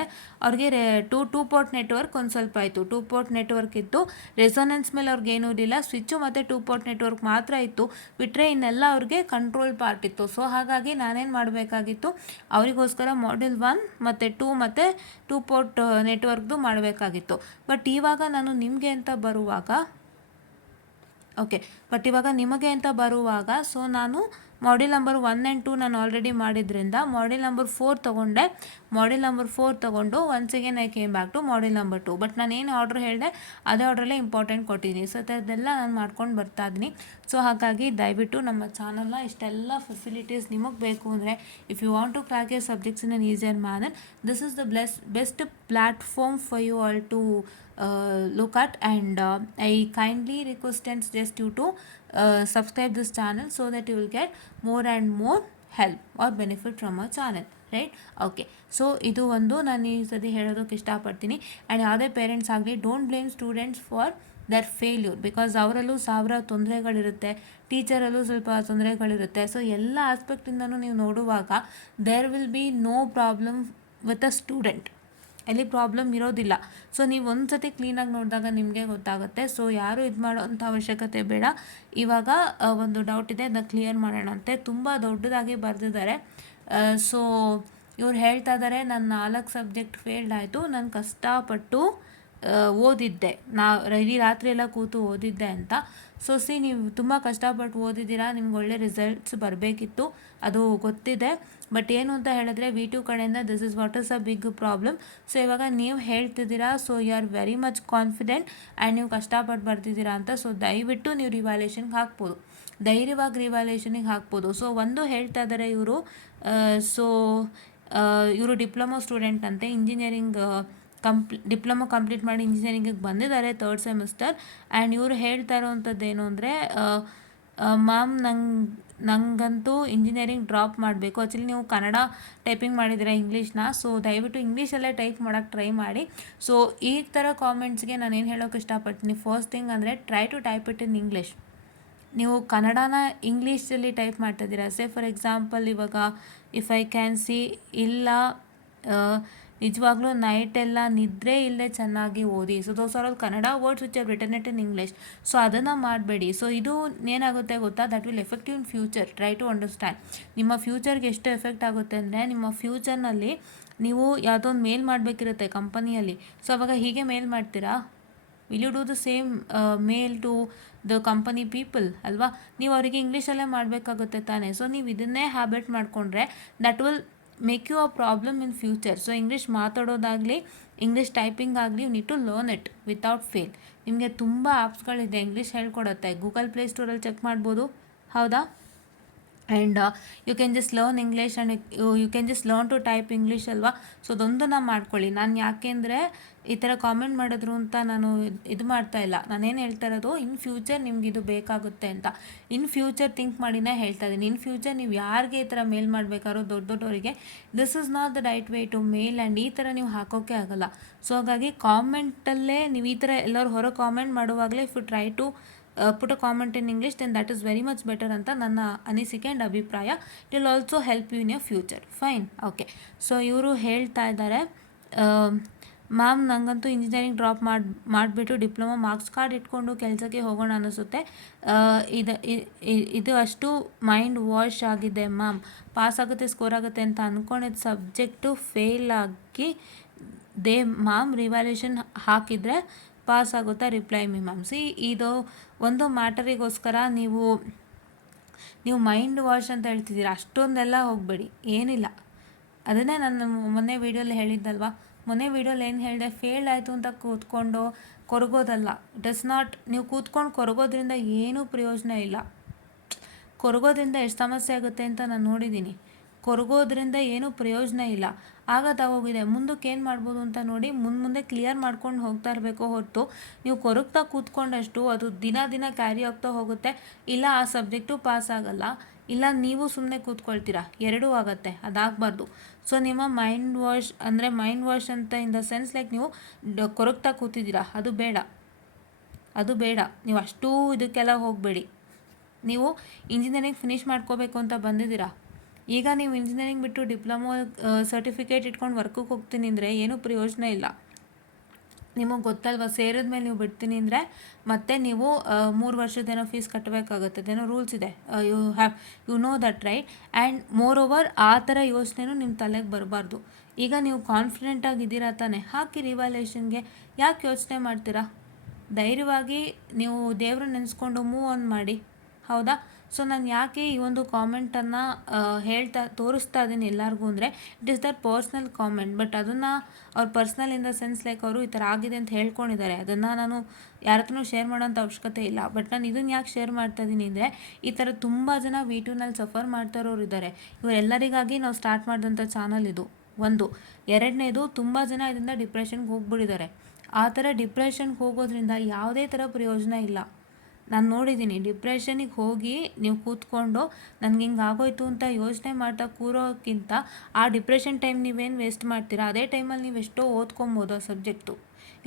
ಅವ್ರಿಗೆ ಟೂ ಪೋರ್ಟ್ ನೆಟ್ವರ್ಕ್ ಒಂದು ಸ್ವಲ್ಪ ಇತ್ತು, 2 ಪೋರ್ಟ್ ನೆಟ್ವರ್ಕ್ ಇತ್ತು. ರೆಸೊನೆನ್ಸ್ ಮೇಲೆ ಅವ್ರಿಗೆ ಏನೂ ಇರಲಿಲ್ಲ, ಸ್ವಿಚ್ಚು ಮತ್ತು 2 ಪೋರ್ಟ್ ನೆಟ್ವರ್ಕ್ ಮಾತ್ರ ಇತ್ತು. ಬಿಟ್ಟರೆ ಇನ್ನೆಲ್ಲ ಅವ್ರಿಗೆ ಕಂಟ್ರೋಲ್ ಪಾರ್ಟ್ ಇತ್ತು. ಸೊ ಹಾಗಾಗಿ ನಾನೇನು ಮಾಡಬೇಕಾಗಿತ್ತು, ಅವರಿಗೋಸ್ಕರ Module 1 ಮತ್ತು 2 ಮತ್ತು 2 ಪೋರ್ಟ್ ನೆಟ್ವರ್ಕ್ದು ಮಾಡಬೇಕಾಗಿತ್ತು. ಬಟ್ ಇವಾಗ ನಾನು ನಿಮಗೆ ಅಂತ ಬರುವಾಗ ಸೊ ನಾನು Module ನಂಬರ್ 1 and 2 ನಾನು ಆಲ್ರೆಡಿ ಮಾಡಿದ್ರಿಂದ Module ನಂಬರ್ 4 ತೊಗೊಂಡೆ. Module ನಂಬರ್ 4 ತೊಗೊಂಡು once again I came back to Module number 2. But ನಾನು ಏನು ಆರ್ಡ್ರ್ ಹೇಳಿದೆ ಅದೇ ಆರ್ಡ್ರಲ್ಲೇ ಇಂಪಾರ್ಟೆಂಟ್ ಕೊಟ್ಟಿದ್ದೀನಿ. ಸೊ ಅದೆಲ್ಲ ನಾನು ಮಾಡ್ಕೊಂಡು ಬರ್ತಾ ಇದ್ದೀನಿ. ಸೊ ಹಾಗಾಗಿ ದಯವಿಟ್ಟು ನಮ್ಮ ಚಾನಲ್ನ ಇಷ್ಟೆಲ್ಲ ಫೆಸಿಲಿಟೀಸ್ ನಿಮಗೆ ಬೇಕು ಅಂದರೆ, if you want to crack your subjects in an easier manner, this is the best platform for you all to look at, and I kindly request and suggest you to subscribe this channel so that you will get more and more help or benefit from a channel, right? Okay, so ಇದು ಒಂದು ನಾನು ಈ ಸತಿ ಹೇಳೋದಕ್ಕೆ ಇಷ್ಟಪಡ್ತೀನಿ. And ಯಾವುದೇ parents ಆಗಲಿ, don't blame students for their failure, because ಅವರಲ್ಲೂ ಸಾವಿರ ತೊಂದರೆಗಳಿರುತ್ತೆ, ಟೀಚರಲ್ಲೂ ಸ್ವಲ್ಪ ತೊಂದರೆಗಳಿರುತ್ತೆ. ಸೊ ಎಲ್ಲ ಆಸ್ಪೆಕ್ಟಿಂದನೂ ನೀವು ನೋಡುವಾಗ there will be no problem with a student. ಎಲ್ಲಿ ಪ್ರಾಬ್ಲಮ್ ಇರೋದಿಲ್ಲ. ಸೊ ನೀವು ಒಂದು ಸತಿ ಕ್ಲೀನಾಗಿ ನೋಡಿದಾಗ ನಿಮಗೆ ಗೊತ್ತಾಗುತ್ತೆ. ಸೊ ಯಾರು ಇದು ಮಾಡೋವಂಥ ಅವಶ್ಯಕತೆ ಬೇಡ. ಇವಾಗ ಒಂದು ಡೌಟ್ ಇದೆ, ಅದನ್ನ ಕ್ಲಿಯರ್ ಮಾಡೋಣ ಅಂತೆ. ತುಂಬ ದೊಡ್ಡದಾಗಿ ಬರೆದಿದ್ದಾರೆ. ಸೊ ಇವ್ರು ಹೇಳ್ತಾ ಇದ್ದಾರೆ, ನನ್ನ 4 ಸಬ್ಜೆಕ್ಟ್ ಫೇಲ್ಡ್ ಆಯಿತು, ನಾನು ಕಷ್ಟಪಟ್ಟು ಓದಿದ್ದೆ, ಇಡೀ ರಾತ್ರಿ ಎಲ್ಲ ಕೂತು ಓದಿದ್ದೆ ಅಂತ. ಸೊ ನೀವು ತುಂಬ ಕಷ್ಟಪಟ್ಟು ಓದಿದ್ದೀರಾ, ನಿಮ್ಗೆ ಒಳ್ಳೆ ರಿಸಲ್ಟ್ಸ್ ಬರಬೇಕಿತ್ತು, ಅದು ಗೊತ್ತಿದೆ. ಬಟ್ ಏನು ಅಂತ ಹೇಳಿದ್ರೆ V2 ಕಡೆಯಿಂದ this is what is a big problem. So ಇವಾಗ ನೀವು ಹೇಳ್ತಿದ್ದೀರಾ, so you are very much confident and ನೀವು ಕಷ್ಟಪಟ್ಟು ಬರ್ತಿದ್ದೀರಾ ಅಂತ. ಸೊ ದಯವಿಟ್ಟು ನೀವು ರಿವ್ಯಾಲ್ಯೂಷನ್ಗೆ ಹಾಕ್ಬೋದು, ಧೈರ್ಯವಾಗಿ ರಿವ್ಯಾಲ್ಯೂಷನಿಗೆ ಹಾಕ್ಬೋದು. ಸೊ ಒಂದು ಹೇಳ್ತಾ ಇದ್ದಾರೆ ಇವರು, ಇವರು ಡಿಪ್ಲೊಮೊ ಸ್ಟೂಡೆಂಟ್ ಅಂತೆ, ಇಂಜಿನಿಯರಿಂಗ್ ಡಿಪ್ಲೊಮೊ ಕಂಪ್ಲೀಟ್ ಮಾಡಿ ಇಂಜಿನಿಯರಿಂಗಿಗೆ ಬಂದಿದ್ದಾರೆ 3rd ಸೆಮಿಸ್ಟರ್. ಆ್ಯಂಡ್ ಇವರು ಹೇಳ್ತಾ ಇರೋವಂಥದ್ದು ಏನು ಅಂದರೆ, ಮ್ಯಾಮ್ ನನಗಂತೂ ಇಂಜಿನಿಯರಿಂಗ್ ಡ್ರಾಪ್ ಮಾಡಬೇಕು. ಆ್ಯಕ್ಚುಲಿ ನೀವು ಕನ್ನಡ ಟೈಪಿಂಗ್ ಮಾಡಿದ್ದೀರಾ ಇಂಗ್ಲೀಷ್ನ, ಸೊ ದಯವಿಟ್ಟು ಇಂಗ್ಲೀಷಲ್ಲೇ ಟೈಪ್ ಮಾಡೋಕ್ಕೆ ಟ್ರೈ ಮಾಡಿ. ಸೊ ಈ ಥರ ಕಾಮೆಂಟ್ಸ್ಗೆ ನಾನು ಏನು ಹೇಳೋಕ್ಕೆ ಇಷ್ಟಪಡ್ತೀನಿ, ಫಸ್ಟ್ ಥಿಂಗ್ ಅಂದರೆ try to type it in English. ನೀವು ಕನ್ನಡನ ಇಂಗ್ಲೀಷಲ್ಲಿ ಟೈಪ್ ಮಾಡ್ತಾಯಿದ್ದೀರಾ. ಸೇ ಫಾರ್ ಎಕ್ಸಾಂಪಲ್, ಇವಾಗ ಇಫ್ ಐ ಕ್ಯಾನ್ ಸಿ, ಇಲ್ಲ ನಿಜವಾಗ್ಲೂ ನೈಟೆಲ್ಲ ನಿದ್ರೆ ಇಲ್ಲದೆ ಚೆನ್ನಾಗಿ ಓದಿ. So those are all Kannada words which are written it in English. So ಅದನ್ನು ಮಾಡಬೇಡಿ. ಸೊ ಇದು ಏನಾಗುತ್ತೆ ಗೊತ್ತಾ, that will effect you in future. Try to understand. ನಿಮ್ಮ ಫ್ಯೂಚರ್ಗೆ ಎಷ್ಟು ಎಫೆಕ್ಟ್ ಆಗುತ್ತೆ ಅಂದರೆ, ನಿಮ್ಮ ಫ್ಯೂಚರ್ನಲ್ಲಿ ನೀವು ಯಾವುದೋ ಒಂದು ಮೇಲ್ ಮಾಡಬೇಕಿರುತ್ತೆ ಕಂಪನಿಯಲ್ಲಿ. ಸೊ ಅವಾಗ ಹೀಗೆ ಮೇಲ್ ಮಾಡ್ತೀರಾ, will you do the same mail to the company people ಅಲ್ವಾ? ನೀವು ಅವರಿಗೆ ಇಂಗ್ಲೀಷಲ್ಲೇ ಮಾಡಬೇಕಾಗುತ್ತೆ ತಾನೇ. ಸೊ ನೀವು ಇದನ್ನೇ ಹ್ಯಾಬಿಟ್ ಮಾಡಿಕೊಂಡ್ರೆ that will make you a problem in future. So English ಮಾತಾಡೋದಾಗಲಿ, ಇಂಗ್ಲೀಷ್ ಟೈಪಿಂಗ್ ಆಗಲಿ, you need to learn it without fail. ನಿಮಗೆ ತುಂಬ ಆ್ಯಪ್ಸ್ಗಳಿದೆ ಇಂಗ್ಲೀಷ್ ಹೇಳ್ಕೊಡುತ್ತೆ, ಗೂಗಲ್ ಪ್ಲೇಸ್ಟೋರಲ್ಲಿ ಚೆಕ್ ಮಾಡ್ಬೋದು, ಹೌದಾ? And you can just learn English and you can just learn to type English ಅಲ್ವಾ? ಸೊ ಅದೊಂದನ್ನು ಮಾಡ್ಕೊಳ್ಳಿ. ನಾನು ಯಾಕೆಂದರೆ ಈ ಥರ ಕಾಮೆಂಟ್ ಮಾಡಿದ್ರು ಅಂತ ನಾನು ಇದು ಮಾಡ್ತಾ ಇಲ್ಲ. ನಾನೇನು ಹೇಳ್ತಾ ಇರೋದು, ಇನ್ ಫ್ಯೂಚರ್ ನಿಮ್ಗೆ ಇದು ಬೇಕಾಗುತ್ತೆ ಅಂತ. ಇನ್ ಫ್ಯೂಚರ್ ಥಿಂಕ್ ಮಾಡಿನೇ ಹೇಳ್ತಾ ಇದ್ದೀನಿ. ಇನ್ ಫ್ಯೂಚರ್ ನೀವು ಯಾರಿಗೆ ಈ ಥರ ಮೇಲ್ ಮಾಡಬೇಕಾದ್ರೂ ದೊಡ್ಡವರಿಗೆ, this is not the right way to mail and ಈ ಥರ ನೀವು ಹಾಕೋಕ್ಕೆ ಆಗಲ್ಲ. ಸೊ ಹಾಗಾಗಿ ಕಾಮೆಂಟಲ್ಲೇ ನೀವು ಈ ಥರ ಎಲ್ಲರೂ ಹೊರಗೆ ಕಾಮೆಂಟ್ ಮಾಡುವಾಗಲೇ if you try to put a comment in English, then that is very much better ಅಂತ ನನ್ನ ಅನಿಸಿಕೆ ಆ್ಯಂಡ್ ಅಭಿಪ್ರಾಯ. It will also help you in your future. Fine, okay. So ಇವರು ಹೇಳ್ತಾ ಇದ್ದಾರೆ, ಮ್ಯಾಮ್ ನನಗಂತೂ ಇಂಜಿನಿಯರಿಂಗ್ ಡ್ರಾಪ್ ಮಾಡಿಬಿಟ್ಟು ಡಿಪ್ಲೊಮಾ ಮಾರ್ಕ್ಸ್ ಕಾರ್ಡ್ ಇಟ್ಕೊಂಡು ಕೆಲಸಕ್ಕೆ ಹೋಗೋಣ ಅನ್ನಿಸುತ್ತೆ. ಇದು ಅಷ್ಟು ಮೈಂಡ್ ವಾಶ್ ಆಗಿದೆ ಮ್ಯಾಮ್. ಪಾಸ್ ಆಗುತ್ತೆ, ಸ್ಕೋರ್ ಆಗುತ್ತೆ ಅಂತ ಅಂದ್ಕೊಂಡಿದ್ದ ಸಬ್ಜೆಕ್ಟು ಫೇಲ್ ಆಗಿ ಮ್ಯಾಮ್ ರಿವ್ಯಾಲ್ಯೂಷನ್ ಹಾಕಿದರೆ ಪಾಸ್ ಆಗುತ್ತಾ? Reply me ma'am. ಇದು ಒಂದು ಮ್ಯಾಟರಿಗೋಸ್ಕರ ನೀವು ಮೈಂಡ್ ವಾಶ್ ಅಂತ ಹೇಳ್ತಿದ್ದೀರಾ, ಅಷ್ಟೊಂದೆಲ್ಲ ಹೋಗಬೇಡಿ, ಏನಿಲ್ಲ. ಅದನ್ನೇ ನಾನು ಮೊನ್ನೆ ವೀಡಿಯೋಲಿ ಹೇಳಿದ್ದಲ್ವಾ, ಮೊನ್ನೆ ವೀಡಿಯೋಲಿ ಏನು ಹೇಳಿದೆ, ಫೇಲ್ ಆಯಿತು ಅಂತ ಕೂತ್ಕೊಂಡು ಕೊರಗೋದಲ್ಲ. ಡಸ್ ನಾಟ್, ನೀವು ಕೂತ್ಕೊಂಡು ಕೊರಗೋದ್ರಿಂದ ಏನೂ ಪ್ರಯೋಜನ ಇಲ್ಲ. ಕೊರಗೋದ್ರಿಂದ ಎಷ್ಟು ಸಮಸ್ಯೆ ಆಗುತ್ತೆ ಅಂತ ನಾನು ನೋಡಿದ್ದೀನಿ. ಕೊರಗೋದ್ರಿಂದ ಏನೂ ಪ್ರಯೋಜನ ಇಲ್ಲ. ಆಗೋದಾಗೋಗಿದೆ, ಮುಂದಕ್ಕೆ ಏನು ಮಾಡ್ಬೋದು ಅಂತ ನೋಡಿ ಮುಂದೆ ಕ್ಲಿಯರ್ ಮಾಡ್ಕೊಂಡು ಹೋಗ್ತಾ ಇರಬೇಕು ಹೊರತು ನೀವು ಕೊರಗ್ತಾ ಕೂತ್ಕೊಂಡಷ್ಟು ಅದು ದಿನ ಕ್ಯಾರಿ ಆಗ್ತಾ ಹೋಗುತ್ತೆ. ಇಲ್ಲ ಆ ಸಬ್ಜೆಕ್ಟು ಪಾಸ್ ಆಗಲ್ಲ, ಇಲ್ಲ ನೀವು ಸುಮ್ಮನೆ ಕೂತ್ಕೊಳ್ತೀರಾ, ಎರಡೂ ಆಗುತ್ತೆ. ಅದಾಗಬಾರ್ದು. ಸೊ ನಿಮ್ಮ ಮೈಂಡ್ ವಾಶ್ ಅಂತ ಇನ್ ದ ಸೆನ್ಸ್ ಲೈಕ್ ನೀವು ಕೊರಗ್ತಾ ಕೂತಿದ್ದೀರಾ, ಅದು ಬೇಡ. ನೀವು ಅಷ್ಟೂ ಇದಕ್ಕೆಲ್ಲ ಹೋಗಬೇಡಿ. ನೀವು ಇಂಜಿನಿಯರಿಂಗ್ ಫಿನಿಷ್ ಮಾಡ್ಕೋಬೇಕು ಅಂತ ಬಂದಿದ್ದೀರಾ. ಈಗ ನೀವು ಇಂಜಿನಿಯರಿಂಗ್ ಬಿಟ್ಟು ಡಿಪ್ಲೊಮೊ ಸರ್ಟಿಫಿಕೇಟ್ ಇಟ್ಕೊಂಡು ವರ್ಕಿಗೆ ಹೋಗ್ತೀನಿ ಅಂದರೆ ಏನೂ ಪ್ರಯೋಜನ ಇಲ್ಲ. ನಿಮಗೆ ಗೊತ್ತಲ್ವ, ಸೇರಿದ ಮೇಲೆ ನೀವು ಬಿಡ್ತೀನಿ ಅಂದರೆ ಮತ್ತೆ ನೀವು 3 ವರ್ಷದ್ದೇನೋ ಫೀಸ್ ಕಟ್ಟಬೇಕಾಗುತ್ತೆ, ಅದೇನೋ ರೂಲ್ಸ್ ಇದೆ. You know that right. And moreover ಆ ಥರ ಯೋಚನೆನೂ ನಿಮ್ಮ ತಲೆಗೆ ಬರಬಾರ್ದು. ಈಗ ನೀವು ಕಾನ್ಫಿಡೆಂಟಾಗಿದ್ದೀರಾ ತಾನೆ, ಹಾಕಿ ರಿವ್ಯಾಲ್ಯೂಷನ್ಗೆ. ಯಾಕೆ ಯೋಚನೆ ಮಾಡ್ತೀರಾ? ಧೈರ್ಯವಾಗಿ ನೀವು ದೇವ್ರನ್ನ ನೆನೆಸ್ಕೊಂಡು ಮೂವ್ ಆನ್ ಮಾಡಿ, ಹೌದಾ? ಸೊ ನಾನು ಯಾಕೆ ಈ ಒಂದು ಕಾಮೆಂಟನ್ನು ತೋರಿಸ್ತಾ ಇದ್ದೀನಿ ಎಲ್ಲರಿಗೂ ಅಂದರೆ, it is their personal comment. But ಅದನ್ನು ಅವ್ರ personal in the sense like ಅವರು ಈ ಥರ ಆಗಿದೆ ಅಂತ ಹೇಳ್ಕೊಂಡಿದ್ದಾರೆ. ಅದನ್ನು ನಾನು ಯಾರ ಹತ್ರನೂ ಶೇರ್ ಮಾಡೋಂಥ ಅವಶ್ಯಕತೆ ಇಲ್ಲ. ಬಟ್ ನಾನು ಇದನ್ನು ಯಾಕೆ ಶೇರ್ ಮಾಡ್ತಾ ಇದ್ದೀನಿ ಅಂದರೆ, ಈ ಥರ ತುಂಬ ಜನ V2ನಲ್ಲಿ ಸಫರ್ ಮಾಡ್ತಾ ಇರೋರು ಇದ್ದಾರೆ. ಇವರೆಲ್ಲರಿಗಾಗಿ ನಾವು ಸ್ಟಾರ್ಟ್ ಮಾಡಿದಂಥ ಚಾನಲ್ ಇದು ಒಂದು. ಎರಡನೇದು, ತುಂಬ ಜನ ಇದರಿಂದ ಡಿಪ್ರೆಷನ್ಗೆ ಹೋಗ್ಬಿಟ್ಟಿದ್ದಾರೆ. ಆ ಥರ ಡಿಪ್ರೆಷನ್ಗೆ ಹೋಗೋದ್ರಿಂದ ಯಾವುದೇ ಥರ ಪ್ರಯೋಜನ ಇಲ್ಲ. ನಾನು ನೋಡಿದ್ದೀನಿ. ಡಿಪ್ರೆಷನಿಗೆ ಹೋಗಿ ನೀವು ಕೂತ್ಕೊಂಡು ನನಗೆ ಹಿಂಗೆ ಆಗೋಯ್ತು ಅಂತ ಯೋಚನೆ ಮಾಡ್ತಾ ಕೂರೋಕ್ಕಿಂತ ಆ ಡಿಪ್ರೆಷನ್ ಟೈಮ್ ನೀವೇನು ವೇಸ್ಟ್ ಮಾಡ್ತೀರಾ, ಅದೇ ಟೈಮಲ್ಲಿ ನೀವು ಎಷ್ಟೋ ಓದ್ಕೊಬೋದು ಆ ಸಬ್ಜೆಕ್ಟು.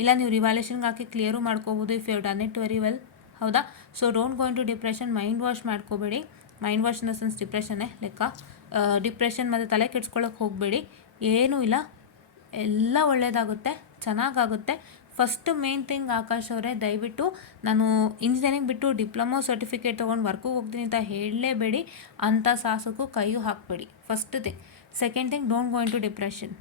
ಇಲ್ಲ ನೀವು ರಿವ್ಯಾಲ್ಯೂಷನ್ಗೆ ಹಾಕಿ ಕ್ಲಿಯರು ಮಾಡ್ಕೋಬೋದು if you have done it very well. ಹೌದಾ? So don't go into depression. Mind wash ಮಾಡ್ಕೋಬೇಡಿ. Mind wash in the sense ಡಿಪ್ರೆಷನ್ನೇ ಲೆಕ್ಕ. ಡಿಪ್ರೆಷನ್ ಮತ್ತು ತಲೆ ಕೆಡ್ಸ್ಕೊಳ್ಳೋಕೆ ಹೋಗಬೇಡಿ. ಏನೂ ಇಲ್ಲ, ಎಲ್ಲ ಒಳ್ಳೆಯದಾಗುತ್ತೆ, ಚೆನ್ನಾಗಾಗುತ್ತೆ. ಫಸ್ಟ್ ಮೇನ್ ಥಿಂಗ್ ಆಕಾಶ್ ಅವರೇ, ದಯವಿಟ್ಟು ನಾನು ಇಂಜಿನಿಯರಿಂಗ್ ಬಿಟ್ಟು ಡಿಪ್ಲೊಮೊ ಸರ್ಟಿಫಿಕೇಟ್ ತೊಗೊಂಡು ವರ್ಕಿಗೆ ಹೋಗ್ತೀನಿ ಅಂತ ಹೇಳಲೇಬೇಡಿ. ಅಂಥ ಸಾಹಸಕ್ಕೂ ಕೈಯೂ ಹಾಕಬೇಡಿ. First thing. Second thing, don't go into depression.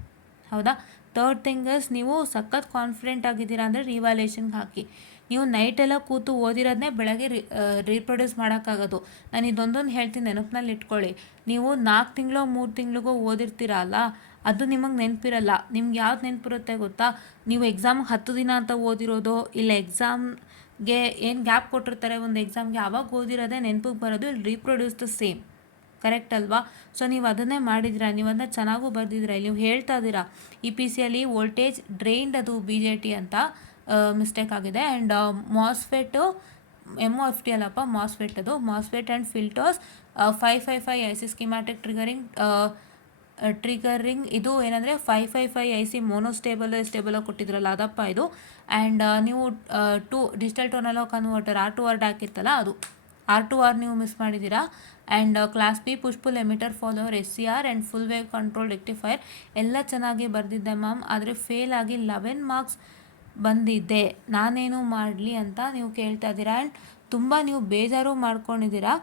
ಹೌದಾ? ಥರ್ಡ್ ಥಿಂಗ್ ಇಸ್, ನೀವು ಸಖತ್ ಕಾನ್ಫಿಡೆಂಟ್ ಆಗಿದ್ದೀರಾ ಅಂದರೆ ರಿವ್ಯಾಲ್ಯೂಷನ್ಗೆ ಹಾಕಿ. ನೀವು ನೈಟೆಲ್ಲ ಕೂತು ಓದಿರೋದನ್ನೇ ಬೆಳಗ್ಗೆ ರೀಪ್ರೊಡ್ಯೂಸ್ ಮಾಡೋಕ್ಕಾಗೋದು. ನಾನು ಇದೊಂದೊಂದು ಹೇಳ್ತೀನಿ, ನೆನಪಿನಲ್ಲಿ ಇಟ್ಕೊಳ್ಳಿ. ನೀವು 4 ತಿಂಗಳೋ 3 ತಿಂಗಳಿಗೋ ಓದಿರ್ತೀರಲ್ಲ, ಅದು ನಿಮಗೆ ನೆನಪಿರಲ್ಲ. ನಿಮ್ಗೆ ಯಾವ್ದು ನೆನಪಿರುತ್ತೆ ಗೊತ್ತಾ? ನೀವು ಎಕ್ಸಾಮ್ಗೆ 10 ದಿನ ಅಂತ ಓದಿರೋದು, ಇಲ್ಲ ಎಕ್ಸಾಮ್ಗೆ ಏನು ಗ್ಯಾಪ್ ಕೊಟ್ಟಿರ್ತಾರೆ ಒಂದು ಎಕ್ಸಾಮ್ಗೆ, ಆವಾಗ ಓದಿರೋದೇ ನೆನಪಿಗೆ ಬರೋದು. ಇಲ್ಲಿ ರೀಪ್ರೊಡ್ಯೂಸ್ ದ ಸೇಮ್. ಕರೆಕ್ಟ್ ಅಲ್ವಾ? ಸೊ ನೀವು ಅದನ್ನೇ ಮಾಡಿದ್ದೀರಾ, ನೀವು ಅದನ್ನ ಚೆನ್ನಾಗೂ ಬರೆದಿದ್ದೀರಾ. ಇಲ್ಲಿ ನೀವು ಹೇಳ್ತಾ ಇದ್ದೀರಾ EPCಯಲ್ಲಿ ವೋಲ್ಟೇಜ್ ಡ್ರೈನ್ಡ್ ಅದು BJT ಅಂತ ಮಿಸ್ಟೇಕ್ ಆಗಿದೆ. ಆ್ಯಂಡ್ ಮಾಸ್ಫೆಟ್ಟು MOFT ಅಲ್ಲಪ್ಪ, ಮಾಸ್ಫೆಟ್ ಅದು. MOSFET and filters 555 IC schematic triggering ಇದು ಏನಂದರೆ 555 IC ಸ್ಟೇಬಲ್ ಕೊಟ್ಟಿದ್ರಲ್ಲ ಅದಪ್ಪ ಇದು. ಆ್ಯಂಡ್ ನೀವು ಡಿಜಿಟಲ್ ಟೋನಲ್ ಕನ್ವರ್ಟರ್ R2R ಹಾಕಿತ್ತಲ್ಲ ಅದು R2R ನೀವು ಮಿಸ್ ಮಾಡಿದ್ದೀರಾ. And class B push pull emitter follower SCR and full wave control rectifier ಎಲ್ಲ ಚೆನ್ನಾಗಿ ಬರೆದಿದ್ದೆ ಮ್ಯಾಮ್. ಆದರೆ ಫೇಲ್ ಆಗಿ 11 ಮಾರ್ಕ್ಸ್ ಬಂದಿದ್ದೆ, ನಾನೇನು ಮಾಡಲಿ ಅಂತ ನೀವು ಕೇಳ್ತಾ ಇದ್ದೀರಾ. ಆ್ಯಂಡ್ ತುಂಬ ನೀವು ಬೇಜಾರು ಮಾಡ್ಕೊಂಡಿದ್ದೀರಾ.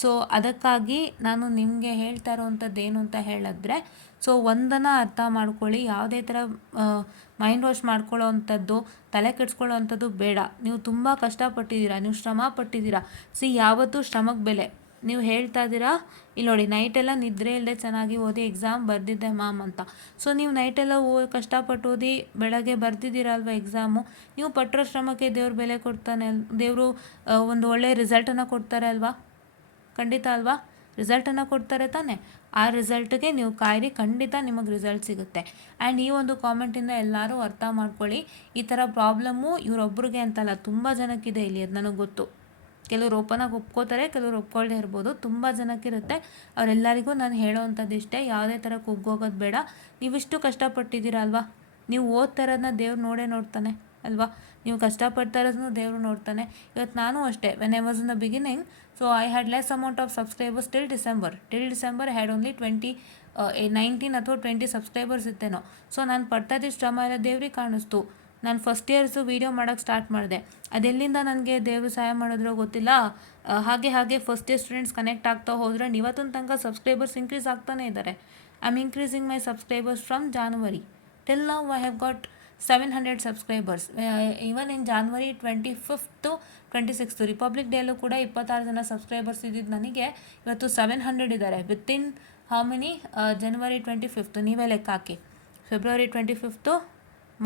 ಸೊ ಅದಕ್ಕಾಗಿ ನಾನು ನಿಮಗೆ ಹೇಳ್ತಾ ಇರೋವಂಥದ್ದು ಏನು ಅಂತ ಹೇಳಿದ್ರೆ, ಸೊ ಒಂದನ್ನು ಅರ್ಥ ಮಾಡ್ಕೊಳ್ಳಿ, ಯಾವುದೇ ಥರ ಮೈಂಡ್ ವಾಶ್ ಮಾಡ್ಕೊಳ್ಳೋ ಅಂಥದ್ದು, ತಲೆ ಕೆಡಿಸ್ಕೊಳ್ಳೋ ಅಂಥದ್ದು ಬೇಡ. ನೀವು ತುಂಬ ಕಷ್ಟಪಟ್ಟಿದ್ದೀರಾ, ನೀವು ಶ್ರಮ ಪಟ್ಟಿದ್ದೀರಾ. ಯಾವತ್ತೂ ಶ್ರಮಕ್ಕೆ ಬೆಲೆ. ನೀವು ಹೇಳ್ತಾ ಇದ್ದೀರಾ ಇಲ್ಲಿ ನೋಡಿ, ನೈಟೆಲ್ಲ ನಿದ್ರೆ ಇಲ್ಲದೆ ಚೆನ್ನಾಗಿ ಓದಿ ಎಕ್ಸಾಮ್ ಬರೆದಿದ್ದೆ ಮ್ಯಾಮ್ ಅಂತ. ಸೊ ನೀವು ನೈಟೆಲ್ಲ ಕಷ್ಟಪಟ್ಟು ಓದಿ ಬೆಳಗ್ಗೆ ಬರೆದಿದ್ದೀರಲ್ವ ಎಕ್ಸಾಮು, ನೀವು ಪಟ್ಟಿರೋ ಶ್ರಮಕ್ಕೆ ದೇವ್ರು ಬೆಲೆ ಕೊಡ್ತಾನೆ, ದೇವರು ಒಂದು ಒಳ್ಳೆಯ ರಿಸಲ್ಟನ್ನು ಕೊಡ್ತಾರೆ ಅಲ್ವಾ? ಖಂಡಿತ ಅಲ್ವಾ? ರಿಸಲ್ಟನ್ನು ಕೊಡ್ತಾರೆ ತಾನೆ. ಆ ರಿಸಲ್ಟ್ಗೆ ನೀವು ಕಾಯಿರಿ, ಖಂಡಿತ ನಿಮಗೆ ರಿಸಲ್ಟ್ ಸಿಗುತ್ತೆ. ಆ್ಯಂಡ್ ಈ ಒಂದು ಕಾಮೆಂಟಿಂದ ಎಲ್ಲರೂ ಅರ್ಥ ಮಾಡ್ಕೊಳ್ಳಿ, ಈ ಥರ ಪ್ರಾಬ್ಲಮ್ಮು ಇವರೊಬ್ರಿಗೆ ಅಂತಲ್ಲ, ತುಂಬ ಜನಕ್ಕಿದೆ ಇಲ್ಲಿ, ಅದು ನನಗೆ ಗೊತ್ತು. ಕೆಲವರು ಓಪನಾಗಿ ಒಪ್ಕೋತಾರೆ, ಕೆಲವರು ಒಪ್ಕೊಳ್ಳದೆ ಇರ್ಬೋದು, ತುಂಬ ಜನಕ್ಕಿರುತ್ತೆ. ಅವರೆಲ್ಲರಿಗೂ ನಾನು ಹೇಳೋವಂಥದ್ದು ಇಷ್ಟೇ, ಯಾವುದೇ ಥರ ಕುಗ್ಗೋಗೋದು ಬೇಡ. ನೀವಿಷ್ಟು ಕಷ್ಟಪಟ್ಟಿದ್ದೀರ ಅಲ್ವಾ, ನೀವು ಓದ್ತಾ ಇರೋದನ್ನ ದೇವ್ರು ನೋಡ್ತಾನೆ ಅಲ್ವಾ? ನೀವು ಕಷ್ಟಪಡ್ತಾ ಇರೋದನ್ನು ದೇವರು ನೋಡ್ತಾನೆ. ಇವತ್ತು ನಾನು ಅಷ್ಟೇ, when I was in the beginning, so I had less amount of subscribers till December I had only 19 ಅಥವಾ 20 ಸಬ್ಸ್ಕ್ರೈಬರ್ಸ್ ಇತ್ತೇನೋ. ಸೊ ನಾನು ಪಡ್ತಾ ಇದ್ದ ಶ್ರಮ ಎಲ್ಲ ದೇವ್ರಿಗೆ ಕಾಣಿಸ್ತು. ನಾನು ಫಸ್ಟ್ ಇಯರ್ಸು ವೀಡಿಯೋ ಮಾಡೋಕ್ಕೆ ಸ್ಟಾರ್ಟ್ ಮಾಡಿದೆ, ಅದೆಲ್ಲಿಂದ ನನಗೆ ದೇವರು ಸಹಾಯ ಮಾಡಿದ್ರೋ ಗೊತ್ತಿಲ್ಲ. ಹಾಗೆ ಫಸ್ಟ್ ಇಯರ್ ಸ್ಟೂಡೆಂಟ್ಸ್ ಕನೆಕ್ಟ್ ಆಗ್ತಾ ಹೋದರೆ ಇವತ್ತಿನ ತನಕ ಸಬ್ಸ್ಕ್ರೈಬರ್ಸ್ ಇನ್ಕ್ರೀಸ್ ಆಗ್ತಾನೇ ಇದ್ದಾರೆ. I am increasing my subscribers from January till now. I have got 700 subscribers. Even in January 25th 26th republic ಡೇಲೂ ಕೂಡ 26 ಜನ ಸಬ್ಸ್ಕ್ರೈಬರ್ಸ್ ಇದ್ದಿದ್ದು ನನಗೆ ಇವತ್ತು 700 ಇದ್ದಾರೆ. Within how many? January 25th ನೀವೇ ಲೆಕ್ಕ ಹಾಕಿ. ಫೆಬ್ರವರಿ 25th,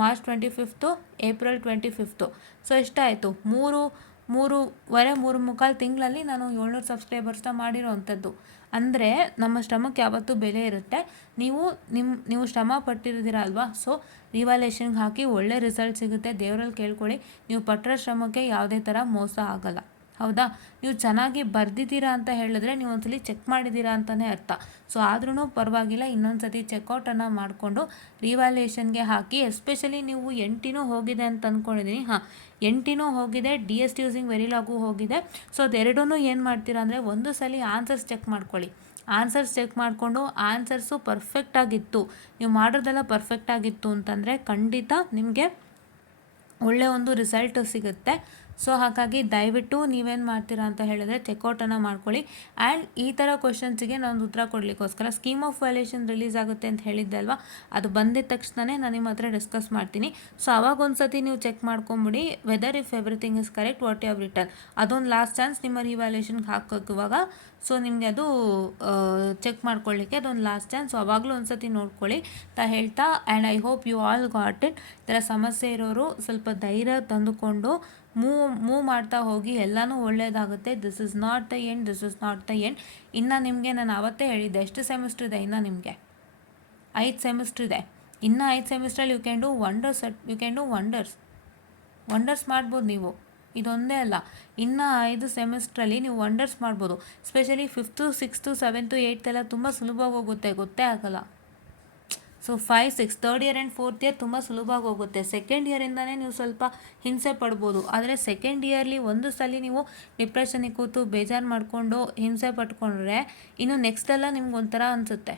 March 25th, April 25th. So ಎಷ್ಟಾಯಿತು? 3.5 ತಿಂಗಳಲ್ಲಿ ನಾನು 700 ಸಬ್ಸ್ಕ್ರೈಬರ್ಸ್ನ ಮಾಡಿರೋ ಅಂಥದ್ದು. ಅಂದರೆ ನಮ್ಮ ಶ್ರಮಕ್ಕೆ ಯಾವತ್ತೂ ಬೆಲೆ ಇರುತ್ತೆ. ನೀವು ಶ್ರಮ ಪಟ್ಟಿರ್ತೀರ ಅಲ್ವಾ? ಸೊ ರಿವ್ಯಾಲ್ಯೂಷನ್ಗೆ ಹಾಕಿ, ಒಳ್ಳೆ ರಿಸಲ್ಟ್ ಸಿಗುತ್ತೆ. ದೇವರಲ್ಲಿ ಕೇಳ್ಕೊಳ್ಳಿ, ನೀವು ಪಟ್ಟಿರೋ ಶ್ರಮಕ್ಕೆ ಯಾವುದೇ ಥರ ಮೋಸ ಆಗಲ್ಲ. ಹೌದಾ? ನೀವು ಚೆನ್ನಾಗಿ ಬರೆದಿದ್ದೀರಾ ಅಂತ ಹೇಳಿದ್ರೆ ನೀವು ಒಂದ್ಸಲಿ ಚೆಕ್ ಮಾಡಿದ್ದೀರಾ ಅಂತಲೇ ಅರ್ಥ. ಸೊ ಆದ್ರೂ ಪರವಾಗಿಲ್ಲ, ಇನ್ನೊಂದು ಸತಿ ಚೆಕ್ಔಟನ್ನು ಮಾಡಿಕೊಂಡು ರಿವ್ಯಾಲ್ಯೂಷನ್ಗೆ ಹಾಕಿ. ಎಸ್ಪೆಷಲಿ ನೀವು NT ಹೋಗಿದೆ ಅಂತ ಅಂದ್ಕೊಂಡಿದ್ದೀನಿ. 8 ಹೋಗಿದೆ, DST ಯೂಸಿಂಗ್ ವೆರಿಲಾಗೂ ಹೋಗಿದೆ. ಸೊ ಅದೆರಡೂ ಏನು ಮಾಡ್ತೀರಾ ಅಂದರೆ, ಒಂದು ಸಲ ಆನ್ಸರ್ಸ್ ಚೆಕ್ ಮಾಡ್ಕೊಳ್ಳಿ. ಆನ್ಸರ್ಸ್ ಚೆಕ್ ಮಾಡಿಕೊಂಡು ಆನ್ಸರ್ಸು ಪರ್ಫೆಕ್ಟಾಗಿತ್ತು, ನೀವು ಮಾಡೋದೆಲ್ಲ ಪರ್ಫೆಕ್ಟಾಗಿತ್ತು ಅಂತಂದರೆ ಖಂಡಿತ ನಿಮಗೆ ಒಳ್ಳೆಯ ಒಂದು ರಿಸಲ್ಟ್ ಸಿಗುತ್ತೆ. ಸೊ ಹಾಗಾಗಿ ದಯವಿಟ್ಟು ನೀವೇನು ಮಾಡ್ತೀರಾ ಅಂತ ಹೇಳಿದ್ರೆ ಚೆಕ್ಔಟನ್ನು ಮಾಡ್ಕೊಳ್ಳಿ. ಆ್ಯಂಡ್ ಈ ಥರ ಕ್ವಶನ್ಸಿಗೆ ನಾನು ಉತ್ತರ ಕೊಡಲಿಕ್ಕೋಸ್ಕರ ಸ್ಕೀಮ್ ಆಫ್ ವ್ಯಾಲ್ಯೂಷನ್ ರಿಲೀಸ್ ಆಗುತ್ತೆ ಅಂತ ಹೇಳಿದ್ದೆ ಅಲ್ವಾ, ಅದು ಬಂದಿದ್ದ ತಕ್ಷಣವೇ ನಾನು ನಿಮ್ಮ ಹತ್ರ ಡಿಸ್ಕಸ್ ಮಾಡ್ತೀನಿ. ಸೊ ಅವಾಗ ಒಂದು ಸತಿ ನೀವು ಚೆಕ್ ಮಾಡ್ಕೊಂಬಿಡಿ, whether if everything is correct what you have return. ಅದೊಂದು ಲಾಸ್ಟ್ ಚಾನ್ಸ್ ನಿಮ್ಮ ರಿವ್ಯಾಲ್ಯೂಷನ್ಗೆ ಹಾಕೋಕ್ಕಿವಾಗ. ಸೊ ನಿಮಗೆ ಅದು ಚೆಕ್ ಮಾಡ್ಕೊಳ್ಳಿಕ್ಕೆ ಅದೊಂದು ಲಾಸ್ಟ್ ಚಾನ್ಸ್. ಸೊ ಅವಾಗಲೂ ಒಂದು ಸತಿ ನೋಡ್ಕೊಳ್ಳಿ ಅಂತ ಹೇಳ್ತಾ, and I hope you all got it. ಈ ಥರ ಸಮಸ್ಯೆ ಇರೋರು ಸ್ವಲ್ಪ ಧೈರ್ಯ ತಂದುಕೊಂಡು ಮೂವ್ ಮಾಡ್ತಾ ಹೋಗಿ, ಎಲ್ಲನೂ ಒಳ್ಳೆಯದಾಗುತ್ತೆ. This is not the end. ಇನ್ನು ನಿಮಗೆ ನಾನು ಆವತ್ತೇ ಹೇಳಿದ್ದೆ, ಎಷ್ಟು ಸೆಮಿಸ್ಟರ್ ಇದೆ ಇನ್ನು ನಿಮಗೆ? 5 ಸೆಮಿಸ್ಟರ್ ಇದೆ. ಇನ್ನು 5 ಸೆಮಿಸ್ಟ್ರಲ್ಲಿ ಯು ಕ್ಯಾನ್ ಡೂ ವಂಡರ್ಸ್ ಮಾಡ್ಬೋದು ನೀವು. ಇದೊಂದೇ ಅಲ್ಲ, ಇನ್ನು 5 ಸೆಮಿಸ್ಟ್ರಲ್ಲಿ ನೀವು ವಂಡರ್ಸ್ ಮಾಡ್ಬೋದು. Specially 5th 6th 7th 8th ಎಲ್ಲ ತುಂಬ ಸುಲಭವಾಗಿ ಹೋಗುತ್ತೆ, ಗೊತ್ತೇ ಆಗಲ್ಲ. So 5 6 third year and fourth year ತುಂಬ ಸುಲಭವಾಗಿ ಹೋಗುತ್ತೆ. ಸೆಕೆಂಡ್ ಇಯರಿಂದನೇ ನೀವು ಸ್ವಲ್ಪ ಹಿಂಸೆ ಪಡ್ಬೋದು. ಆದರೆ ಸೆಕೆಂಡ್ ಇಯರ್ಲಿ ಒಂದು ಸಲ ನೀವು ಡಿಪ್ರೆಷನಿಗೆ ಕೂತು ಬೇಜಾರು ಮಾಡಿಕೊಂಡು ಹಿಂಸೆ ಪಟ್ಕೊಂಡ್ರೆ ಇನ್ನು ನೆಕ್ಸ್ಟ್ ಎಲ್ಲ ನಿಮ್ಗೆ ಒಂಥರ ಅನಿಸುತ್ತೆ.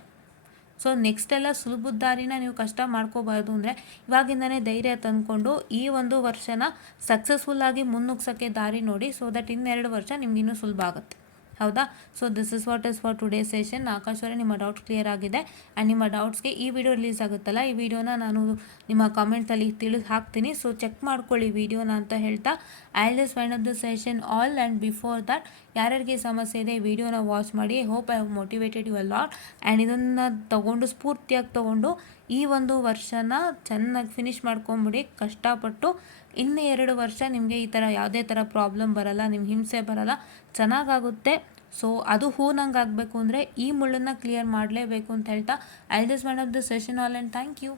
ಸೊ ನೆಕ್ಸ್ಟ್ ಎಲ್ಲ ಸುಲಭದ ದಾರಿನ ನೀವು ಕಷ್ಟ ಮಾಡ್ಕೋಬಾರ್ದು ಅಂದರೆ ಇವಾಗಿಂದನೇ ಧೈರ್ಯ ತಂದ್ಕೊಂಡು ಈ ಒಂದು ವರ್ಷನ ಸಕ್ಸಸ್ಫುಲ್ಲಾಗಿ ಮುನ್ನುಗ್ಸೋಕ್ಕೆ ದಾರಿ ನೋಡಿ. ಸೊ ದಟ್ ಇನ್ನೆರಡು ವರ್ಷ ನಿಮ್ಗೆ ಇನ್ನೂ ಸುಲಭ ಆಗುತ್ತೆ. ಹೌದಾ? So this is what is for today session. Akash ಅವರೇ, ನಿಮ್ಮ ಡೌಟ್ ಕ್ಲಿಯರ್ ಆಗಿದೆ. ಆ್ಯಂಡ್ ನಿಮ್ಮ ಡೌಟ್ಸ್ಗೆ ಈ ವಿಡಿಯೋ ರಿಲೀಸ್ ಆಗುತ್ತಲ್ಲ, ಈ ವಿಡಿಯೋನ ನಾನು ನಿಮ್ಮ ಕಾಮೆಂಟಲ್ಲಿ ತಿಳಿದು ಹಾಕ್ತೀನಿ. ಸೊ ಚೆಕ್ ಮಾಡ್ಕೊಳ್ಳಿ ವಿಡಿಯೋನ ಅಂತ ಹೇಳ್ತಾ I just wind up the session all. And before that ಯಾರ್ಯಾರಿಗೆ ಸಮಸ್ಯೆ ಇದೆ ವಿಡಿಯೋನ ವಾಚ್ ಮಾಡಿ. Hope I have motivated you a lot. And ಇದನ್ನು ತೊಗೊಂಡು ಸ್ಫೂರ್ತಿಯಾಗಿ ತೊಗೊಂಡು ಈ ಒಂದು ವರ್ಷನ ಚೆನ್ನಾಗಿ ಫಿನಿಷ್ ಮಾಡ್ಕೊಂಬಿಡಿ ಕಷ್ಟಪಟ್ಟು. ಇನ್ನು 2 ವರ್ಷ ನಿಮಗೆ ಈ ಥರ ಯಾವುದೇ ಥರ ಪ್ರಾಬ್ಲಮ್ ಬರಲ್ಲ, ನಿಮ್ಗೆ ಹಿಂಸೆ ಬರಲ್ಲ, ಚೆನ್ನಾಗಾಗುತ್ತೆ. ಸೊ ಅದು ಹೂನಂಗೆ ಆಗಬೇಕು ಅಂದರೆ ಈ ಮುಳ್ಳನ್ನು ಕ್ಲಿಯರ್ ಮಾಡಲೇಬೇಕು ಅಂತ ಹೇಳ್ತಾ I just wind up the session all. And thank you.